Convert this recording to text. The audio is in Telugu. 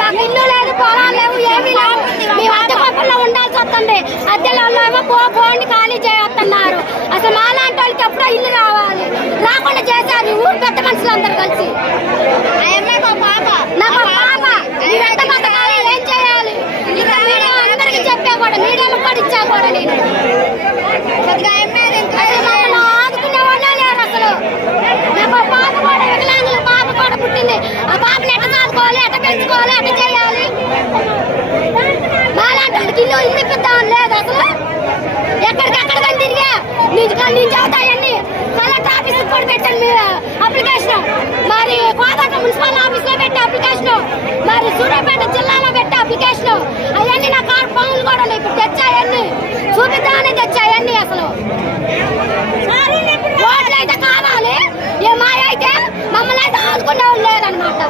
మాకు ఇల్లు లేదు పొలాలు లేవు ఏమీ లేవు మేము అద్దె కొప్పుల్లో ఉండాల్సి వస్తుంది. అద్దె ఏమో పో పోండి ఖాళీ చేస్తున్నారు. అసలు మాలాంటి వాళ్ళకి ఎప్పుడో ఇల్లు రావాలి. రాకుండా చేశారు ఊరు పెద్ద మనుషులు అందరు కలిసి. ఏం చేయాలి? మీడియా అందరికీ కూడా మీడియాలో కూడా ఇచ్చా కూడా నేను. ఎక్కడికని తిరిగా. నుంచి నుంచి అవుతాయని కూడా పెట్టాను మీరు అప్లికేషన్. మరి కోదాక మున్సిపల్ ఆఫీస్లో అప్లికేషన్. మరి సూర్యాపేట జిల్లాలో పెట్టే అప్లికేషన్. అవన్నీ నా కార్ ఫోన్లు కూడా ఇప్పుడు తెచ్చాయన్నీ. అసలు. ఓట్లు అయితే కావాలి. ఏ మాయ అయితే మమ్మల్ని అయితే ఆదుకునే లేదనమాట